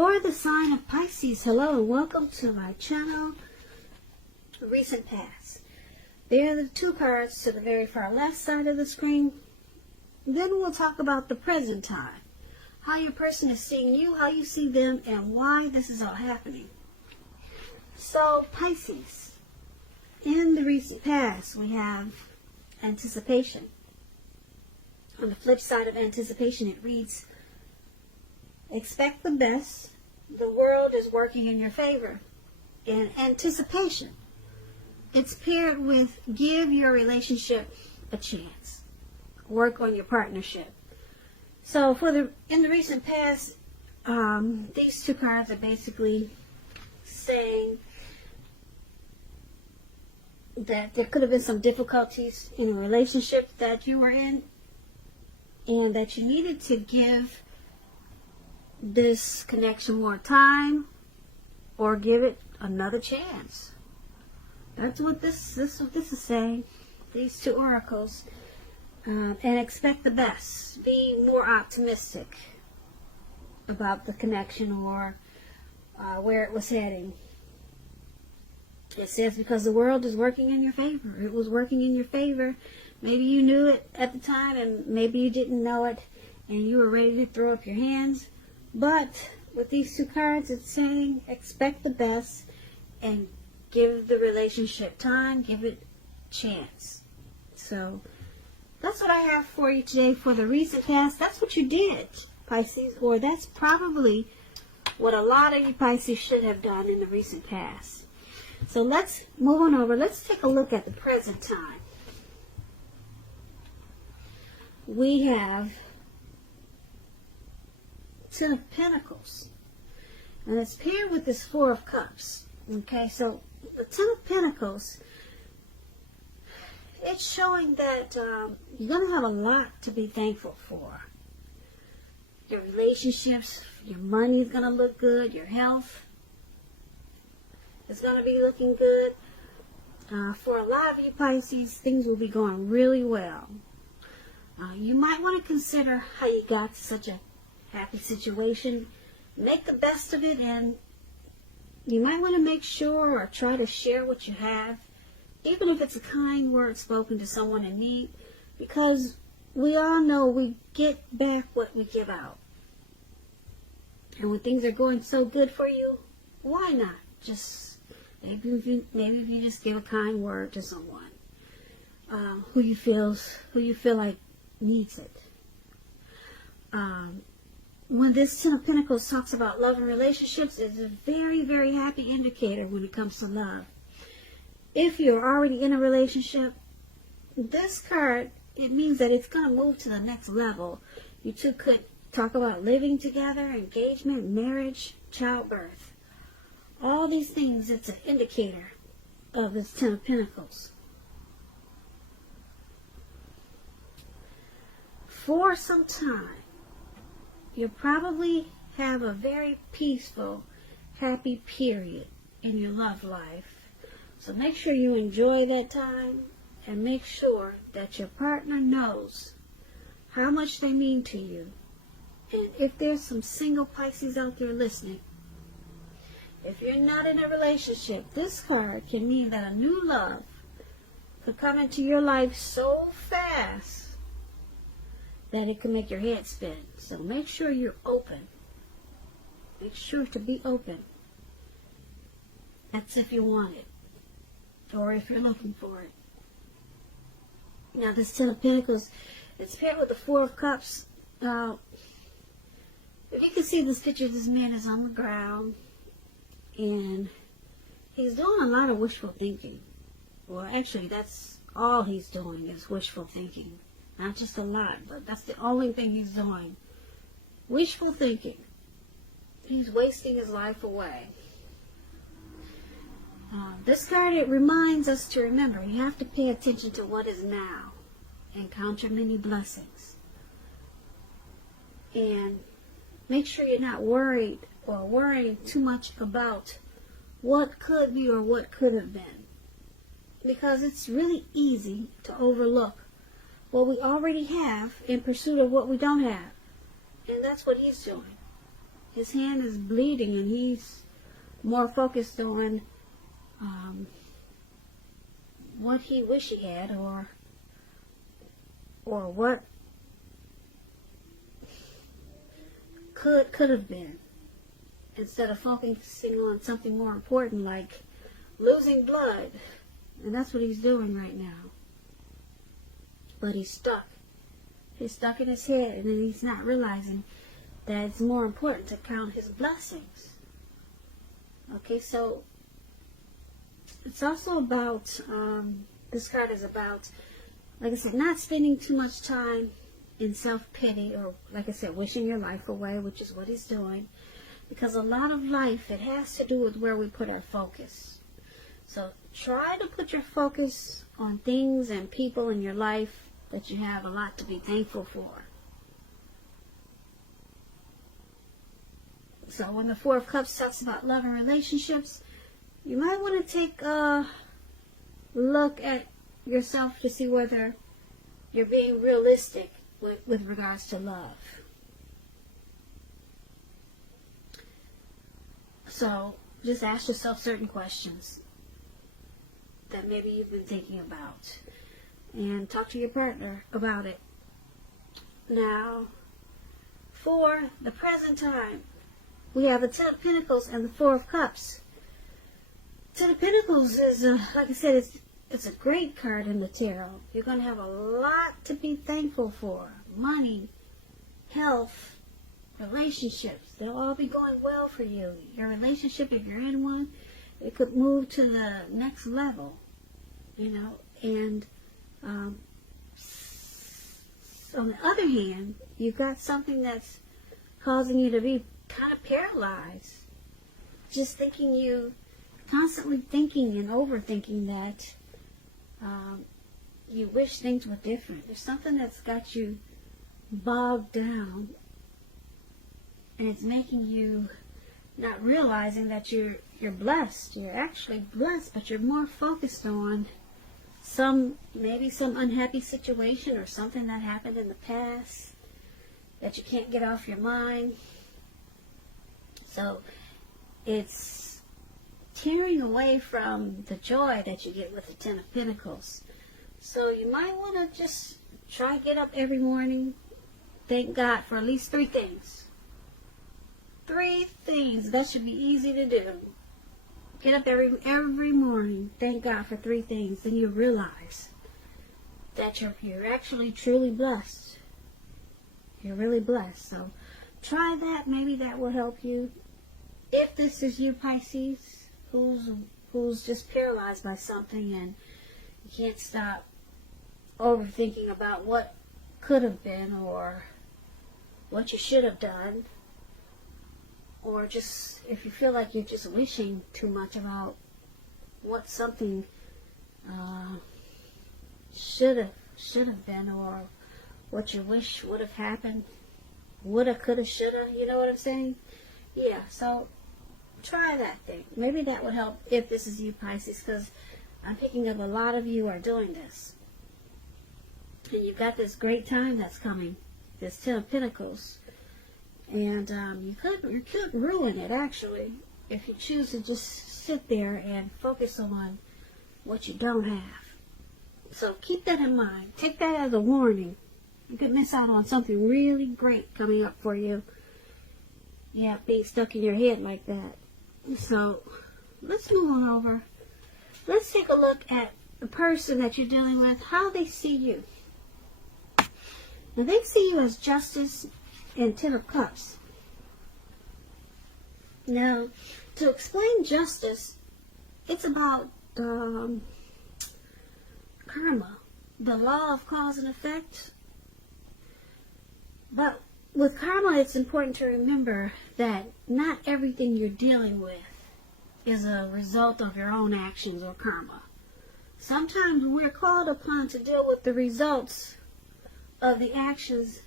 For the sign of Pisces, hello and welcome to my channel, Recent Past. There are the two cards to the very far left side of the screen. Then we'll talk about the present time, how your person is seeing you, how you see them, and why this is all happening. So, Pisces, in the recent past, we have anticipation. On the flip side of anticipation, it reads, expect the best. The world is working in your favor. In anticipation, it's paired with give your relationship a chance. Work on your partnership. So in the recent past, these two cards are basically saying that there could have been some difficulties in a relationship that you were in, and that you needed to give this connection more time or give it another chance. That's what this is saying. These two oracles. And expect the best. Be more optimistic about the connection or where it was heading. It says because the world is working in your favor. It was working in your favor. Maybe you knew it at the time and maybe you didn't know it and you were ready to throw up your hands. But with these two cards, it's saying expect the best and give the relationship time, give it a chance. So that's what I have for you today for the recent past. That's what you did, Pisces, or that's probably what a lot of you Pisces should have done in the recent past. So let's move on over. Let's take a look at the present time. We have Ten of Pentacles, and it's paired with this Four of Cups. Okay, so the Ten of Pentacles, it's showing that you're going to have a lot to be thankful for. Your relationships, your money is going to look good, your health is going to be looking good. For a lot of you Pisces, things will be going really well. You might want to consider how you got to such a happy situation. Make the best of it, and you might want to make sure or try to share what you have, even if it's a kind word spoken to someone in need, because we all know we get back what we give out. And when things are going so good for you, why not just maybe if you just give a kind word to someone who you feel like needs it. When this Ten of Pentacles talks about love and relationships, it's a very, very happy indicator when it comes to love. If you're already in a relationship, this card, it means that it's going to move to the next level. You two could talk about living together, engagement, marriage, childbirth. All these things, it's an indicator of this Ten of Pentacles. For some time, you'll probably have a very peaceful, happy period in your love life. So make sure you enjoy that time and make sure that your partner knows how much they mean to you. And if there's some single Pisces out there listening, if you're not in a relationship, this card can mean that a new love could come into your life so fast that it can make your head spin. So make sure you're open. Make sure to be open. That's if you want it, or if you're looking for it. Now this Ten of Pentacles, it's paired with the Four of Cups. Now, if you can see this picture, this man is on the ground, and he's doing a lot of wishful thinking. Well, actually, that's all he's doing is wishful thinking. Not just a lot, but that's the only thing he's doing. Wishful thinking. He's wasting his life away. This card, it reminds us to remember, you have to pay attention to what is now and count your many blessings. And make sure you're not worried or worrying too much about what could be or what could have been. Because it's really easy to overlook what we already have in pursuit of what we don't have. And that's what he's doing. his hand is bleeding, and he's more focused on what he wish he had, or what could have been, instead of focusing on something more important like losing blood. And that's what he's doing right now. But he's stuck. He's stuck in his head, and then he's not realizing that it's more important to count his blessings. Okay, so it's also about, this card is about, like I said, not spending too much time in self-pity, or, like I said, wishing your life away, which is what he's doing. Because a lot of life, it has to do with where we put our focus. So try to put your focus on things and people in your life that you have a lot to be thankful for. So when the Four of Cups talks about love and relationships, you might want to take a look at yourself to see whether you're being realistic with regards to love. So just ask yourself certain questions that maybe you've been thinking about, and talk to your partner about it. Now, for the present time, we have the Ten of Pentacles and the Four of Cups. Ten of Pentacles is, like I said, it's a great card in the tarot. You're going to have a lot to be thankful for. Money, health, relationships. They'll all be going well for you. Your relationship, if you're in one, it could move to the next level, you know. And on the other hand, you've got something that's causing you to be kind of paralyzed. Just constantly thinking and overthinking that you wish things were different. There's something that's got you bogged down, and it's making you not realizing that you're blessed. You're actually blessed, but you're more focused on maybe some unhappy situation or something that happened in the past that you can't get off your mind. So it's tearing away from the joy that you get with the Ten of Pentacles. So you might want to just try to get up every morning, thank God for at least 3 things. 3 things. That should be easy to do. Get up every morning, thank God for 3 things. Then you realize that you're actually truly blessed. You're really blessed. So try that. Maybe that will help you. If this is you, Pisces, who's just paralyzed by something and you can't stop overthinking about what could have been or what you should have done, or just if you feel like you're just wishing too much about what something should have been, or what you wish would have happened, woulda, coulda, shoulda, you know what I'm saying? Yeah, so try that thing. Maybe that would help if this is you, Pisces, because I'm picking up a lot of you are doing this. And you've got this great time that's coming, this Ten of Pentacles. And you could ruin it, actually, if you choose to just sit there and focus on what you don't have. So keep that in mind. Take that as a warning. You could miss out on something really great coming up for you. Yeah, being stuck in your head like that. So let's move on over. Let's take a look at the person that you're dealing with, how they see you. Now, they see you as Justice and Ten of Cups. Now, to explain justice, it's about karma, the law of cause and effect. But with karma, it's important to remember that not everything you're dealing with is a result of your own actions or karma. Sometimes we're called upon to deal with the results of the actions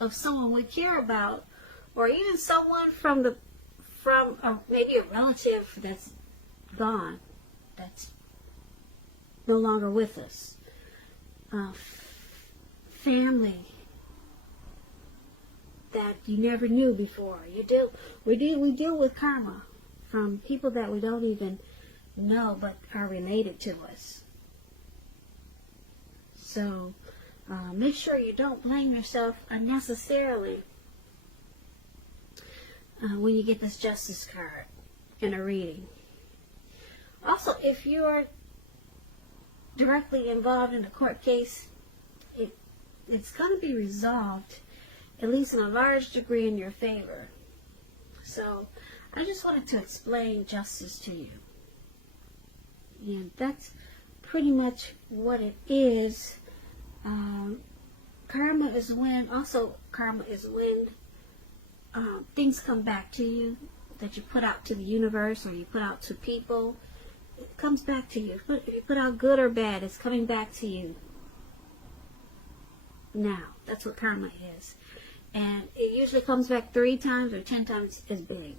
of someone we care about, or even someone from maybe a relative that's gone, that's no longer with us, family that you never knew before. We deal with karma from people that we don't even know but are related to us. So make sure you don't blame yourself unnecessarily when you get this Justice card in a reading. Also, if you are directly involved in a court case, it's going to be resolved, at least in a large degree, in your favor. So I just wanted to explain justice to you. And that's pretty much what it is. Karma is when things come back to you that you put out to the universe or you put out to people. It comes back to you. If you put out good or bad, it's coming back to you. Now, that's what karma is. And it usually comes back 3 times or 10 times as big.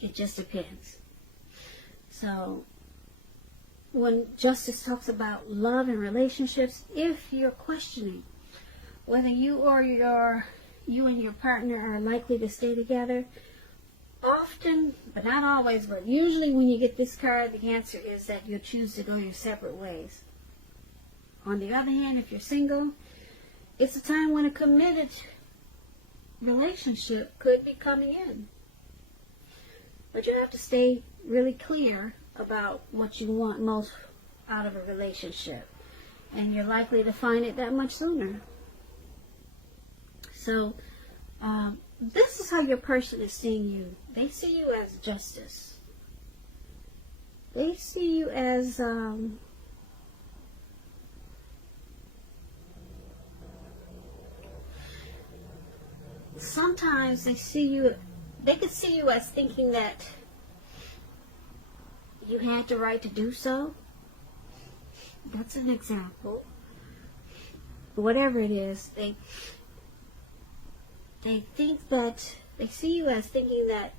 It just depends. So, when Justice talks about love and relationships, if you're questioning whether you and your partner are likely to stay together, often, but not always, but usually when you get this card, the answer is that you'll choose to go your separate ways. On the other hand, if you're single, it's a time when a committed relationship could be coming in. But you have to stay really clear about what you want most out of a relationship. And you're likely to find it that much sooner. So, this is how your person is seeing you. They see you as justice. They see you as sometimes they could see you as thinking that you had the right to do so. That's an example. Whatever it is, they think that they see you as thinking that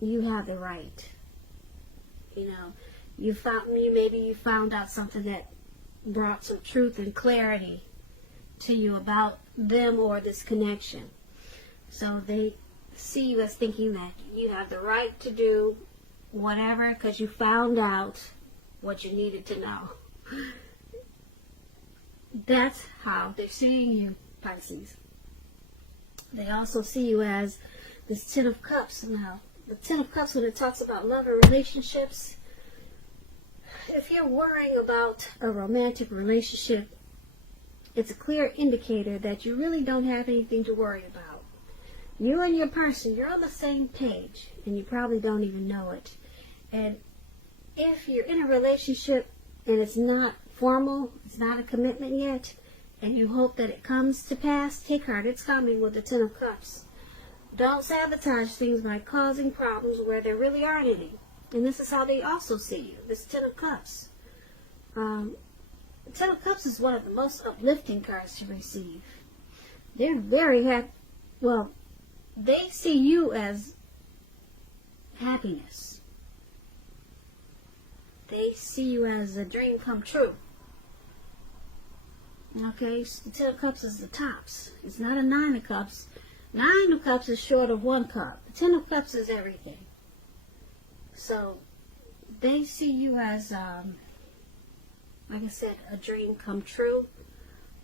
you have the right. You know, maybe you found out something that brought some truth and clarity to you about them or this connection. So they see you as thinking that you have the right to do whatever because you found out what you needed to know. That's how they're seeing you, Pisces. They also see you as this Ten of Cups. Now, the Ten of Cups, when it talks about love and relationships, if you're worrying about a romantic relationship, it's a clear indicator that you really don't have anything to worry about. You and your person, you're on the same page, and you probably don't even know it. And if you're in a relationship and it's not formal, it's not a commitment yet, and you hope that it comes to pass, take heart, it's coming with the Ten of Cups. Don't sabotage things by causing problems where there really aren't any. And this is how they also see you, this Ten of Cups. The Ten of Cups is one of the most uplifting cards to receive. They're very happy. Well, they see you as happiness. They see you as a dream come true. Okay, so the Ten of Cups is the tops. It's not a Nine of Cups. Nine of Cups is short of 1 cup. The Ten of Cups is everything. So, they see you as, like I said, a dream come true.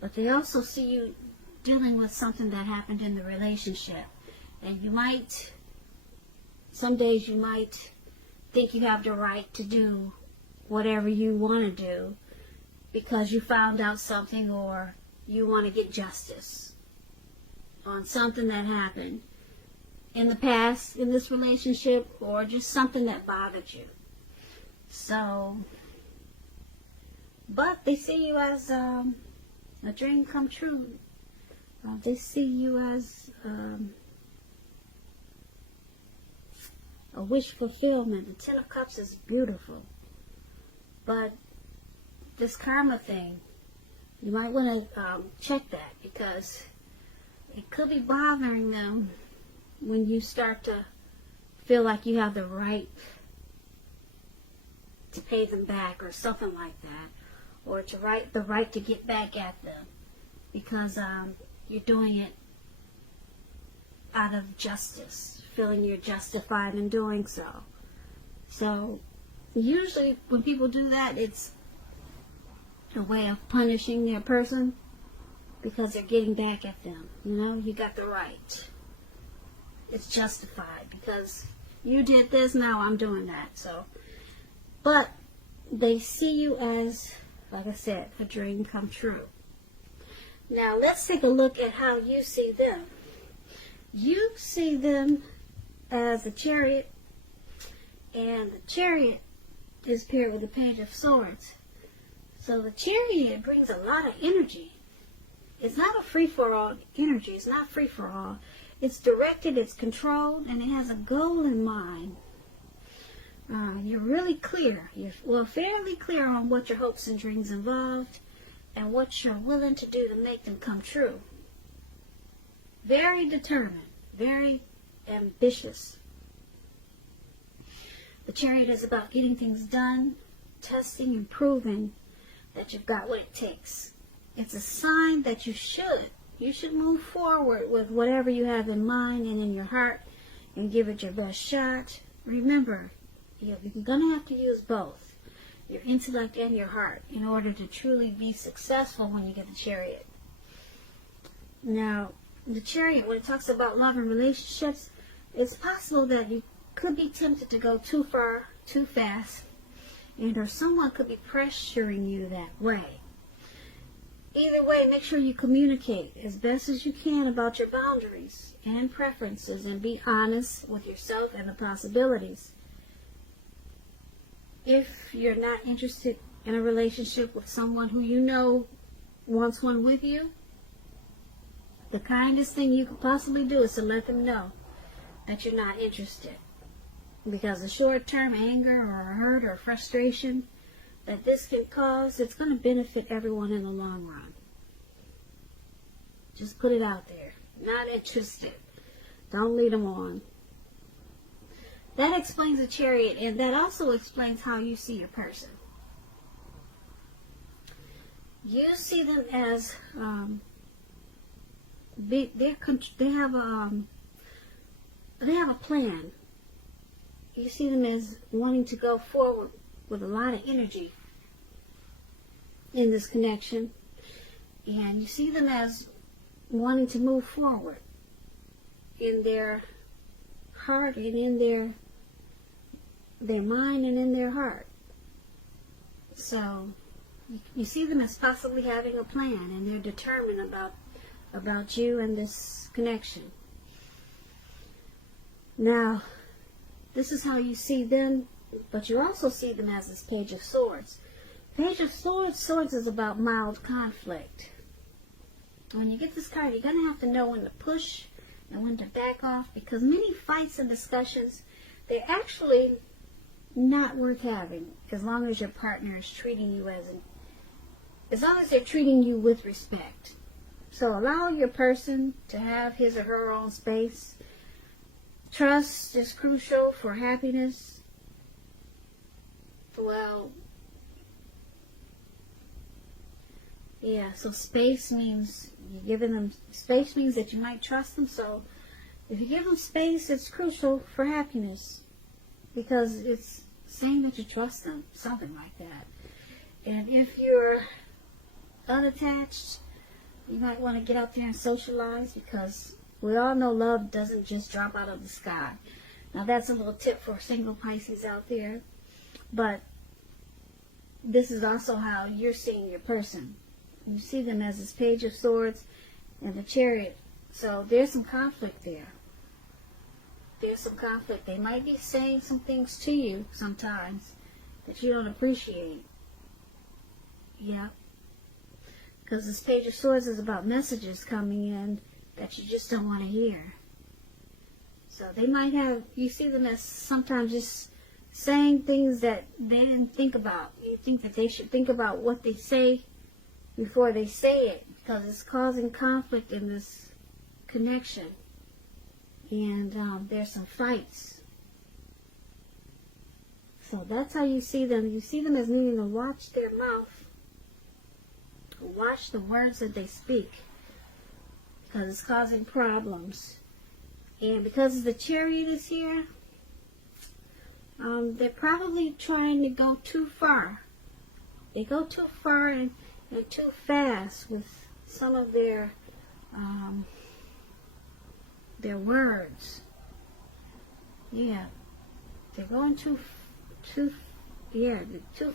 But they also see you dealing with something that happened in the relationship. And some days you might think you have the right to do whatever you want to do because you found out something or you want to get justice on something that happened in the past in this relationship or just something that bothered you. So, but they see you as a dream come true. They see you as a wish fulfillment. The Ten of Cups is beautiful. But this karma thing, you might want to check that because it could be bothering them when you start to feel like you have the right to pay them back or something like that, or the right to get back at them. because you're doing it out of justice, feeling you're justified in doing so. So usually when people do that, it's a way of punishing their person because they're getting back at them. You know, you got the right. It's justified because you did this, now I'm doing that. So, but they see you as, like I said, a dream come true. Now let's take a look at how you see them. You see them as a Chariot, and the Chariot is paired with the Page of Swords. So the Chariot brings a lot of energy. It's not a free-for-all energy. It's not free-for-all. It's directed, it's controlled, and it has a goal in mind. You're really clear. You're fairly clear on what your hopes and dreams involved and what you're willing to do to make them come true. Very determined, very ambitious. The Chariot is about getting things done, testing and proving that you've got what it takes. It's a sign that you should move forward with whatever you have in mind and in your heart and give it your best shot. Remember, you're going to have to use both, your intellect and your heart, in order to truly be successful when you get the Chariot. Now, the Chariot, when it talks about love and relationships, it's possible that you could be tempted to go too far, too fast, and or someone could be pressuring you that way. Either way, make sure you communicate as best as you can about your boundaries and preferences and be honest with yourself and the possibilities. If you're not interested in a relationship with someone who you know wants one with you, the kindest thing you could possibly do is to let them know that you're not interested. Because the short-term anger or hurt or frustration that this can cause, it's going to benefit everyone in the long run. Just put it out there. Not interested. Don't lead them on. That explains the Chariot, and that also explains how you see your person. You see them as they have a plan. You see them as wanting to go forward with a lot of energy in this connection, and you see them as wanting to move forward in their heart and in their mind and in their heart. So you see them as possibly having a plan, and they're determined about you and this connection. Now, this is how you see them, but you also see them as this Page of Swords. Page of Swords is about mild conflict. When you get this card, you're going to have to know when to push and when to back off, because many fights and discussions, they're actually not worth having as long as your partner is treating you as long as they're treating you with respect. So allow your person to have his or her own space. Trust is crucial for happiness. Well, yeah, so space means you're giving them space means that you might trust them. So if you give them space, it's crucial for happiness because it's saying that you trust them, something like that. And if you're unattached, you might want to get out there and socialize, because we all know love doesn't just drop out of the sky. Now that's a little tip for single Pisces out there, but this is also how you're seeing your person. You see them as this Page of Swords and the Chariot. So there's some conflict there. There's some conflict. They might be saying some things to you sometimes that you don't appreciate. Yeah. Because this Page of Swords is about messages coming in that you just don't want to hear. So they might have, you see them as sometimes just saying things that they didn't think about. You think that they should think about what they say before they say it, because it's causing conflict in this connection. And there's some fights. So that's how you see them. You see them as needing to watch their mouth watch the words that they speak, because it's causing problems. And because the Chariot is here, they're probably trying to go too far. They go too far and too fast with some of their words. Yeah, they're going too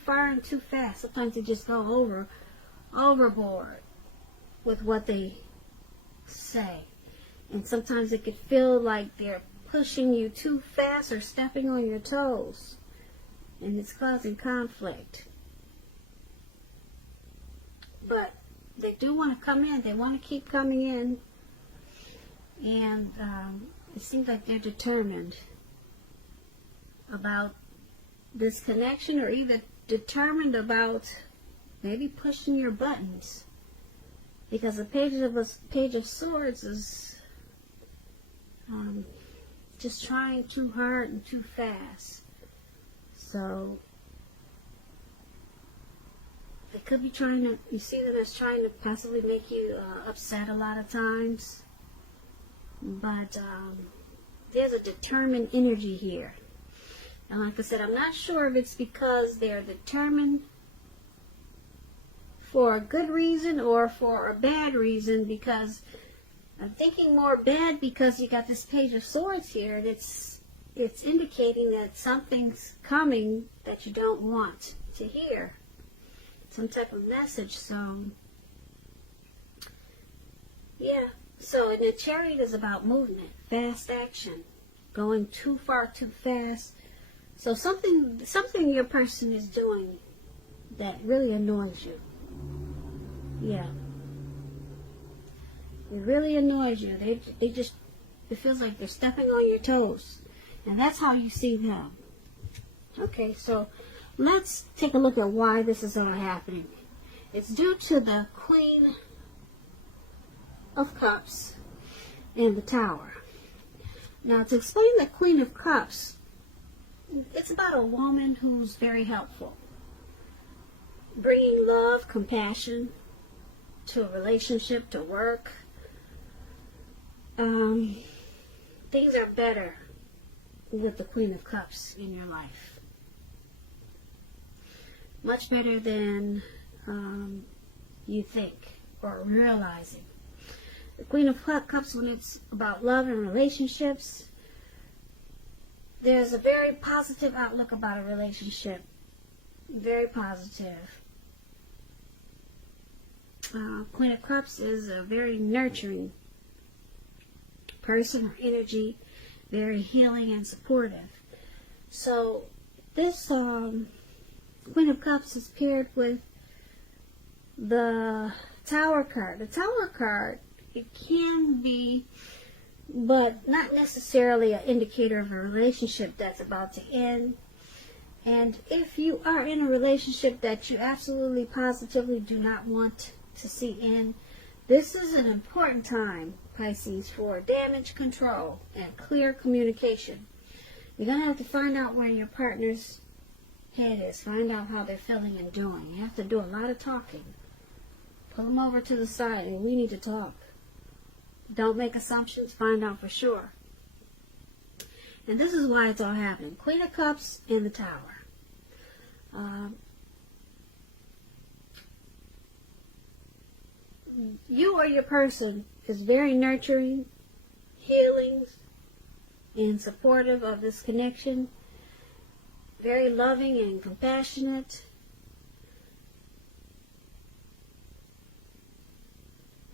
far and too fast. Sometimes they just go overboard with what they say. And sometimes it could feel like they're pushing you too fast or stepping on your toes. And it's causing conflict. But they do want to come in. They want to keep coming in. And it seems like they're determined about this connection, or even determined about maybe pushing your buttons. Because the Page of Swords is just trying too hard and too fast. So they could be trying to, you see them as trying to possibly make you upset a lot of times. But there's a determined energy here. And like I said, I'm not sure if it's because they're determined for a good reason or for a bad reason, because I'm thinking more bad because you got this Page of Swords here, and it's indicating that something's coming that you don't want to hear. Some type of message. So, yeah. So, and the Chariot is about movement, fast action, going too far, too fast. So something your person is doing that really annoys you. Yeah. It really annoys you. They just, it feels like they're stepping on your toes. And that's how you see them. Okay, so let's take a look at why this is all happening. It's due to the Queen of Cups and the Tower. Now, to explain the Queen of Cups, it's about a woman who's very helpful, bringing love, compassion to a relationship, to work. Things are better with the Queen of Cups in your life. Much better than you think or realizing. The Queen of Cups, when it's about love and relationships, there's a very positive outlook about a relationship. Very positive. Queen of Cups is a very nurturing person or energy, very healing and supportive. So this Queen of Cups is paired with the Tower card. The Tower card, it can be, but not necessarily an indicator of a relationship that's about to end. And if you are in a relationship that you absolutely positively do not want to see end, this is an important time, Pisces, for damage control and clear communication. You're going to have to find out where your partner's head is. Find out how they're feeling and doing. You have to do a lot of talking. Pull them over to the side and we need to talk. Don't make assumptions. Find out for sure. And this is why it's all happening. Queen of Cups in the Tower. You or your person is very nurturing, healing, and supportive of this connection. Very loving and compassionate.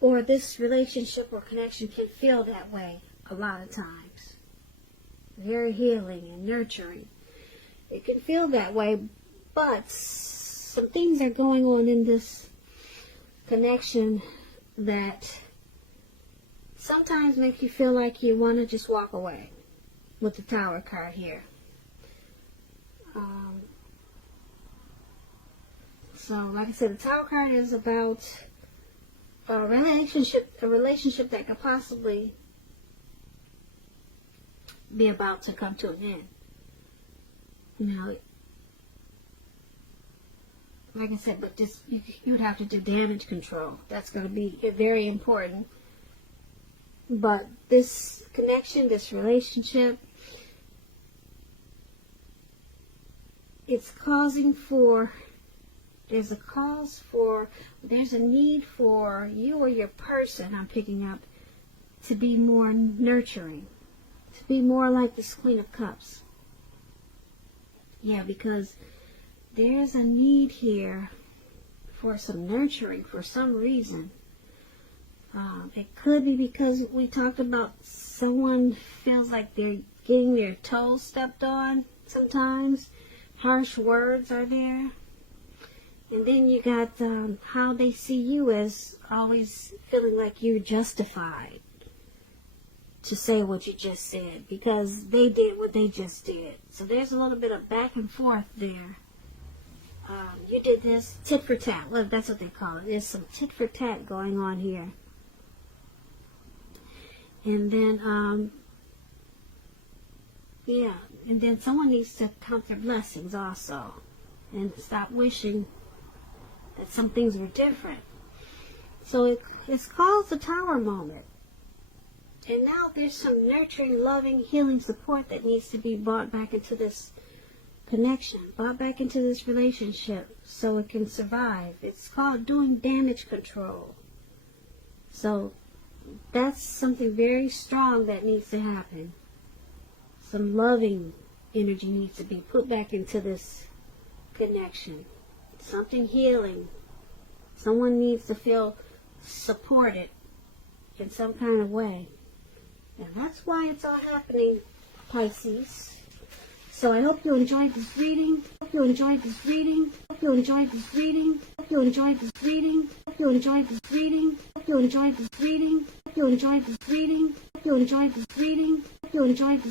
Or this relationship or connection can feel that way a lot of times. Very healing and nurturing. It can feel that way, but some things are going on in this connection that sometimes make you feel like you want to just walk away with the Tower card here. So, like I said, the Tower card is about a relationship that could possibly be about to come to an end. You know, like I said, but just you would have to do damage control. That's going to be very important. But this connection, this relationship, it's causing for, there's a need for you or your person, I'm picking up, to be more nurturing, to be more like this Queen of Cups. Yeah, because there's a need here for some nurturing for some reason. It could be because we talked about someone feels like they're getting their toes stepped on sometimes. Harsh words are there. And then you got how they see you as always feeling like you're justified to say what you just said because they did what they just did. So there's a little bit of back and forth there. You did this, tit for tat. Well, that's what they call it. There's some tit for tat going on here. And then, yeah, and then someone needs to count their blessings also and stop wishing that some things were different. So it's called the Tower moment. And now there's some nurturing, loving, healing support that needs to be brought back into this connection, brought back into this relationship so it can survive. It's called doing damage control. So that's something very strong that needs to happen. Some loving energy needs to be put back into this connection. Something healing. Someone needs to feel supported in some kind of way. And that's why it's all happening, Pisces. So I hope you enjoyed this reading. Hope you enjoyed this reading. Hope you enjoyed this reading. Hope you enjoyed this reading. Hope you enjoyed this reading. Hope you enjoyed this reading. Hope you enjoyed this reading. Hope you enjoyed this reading. Hope you enjoyed this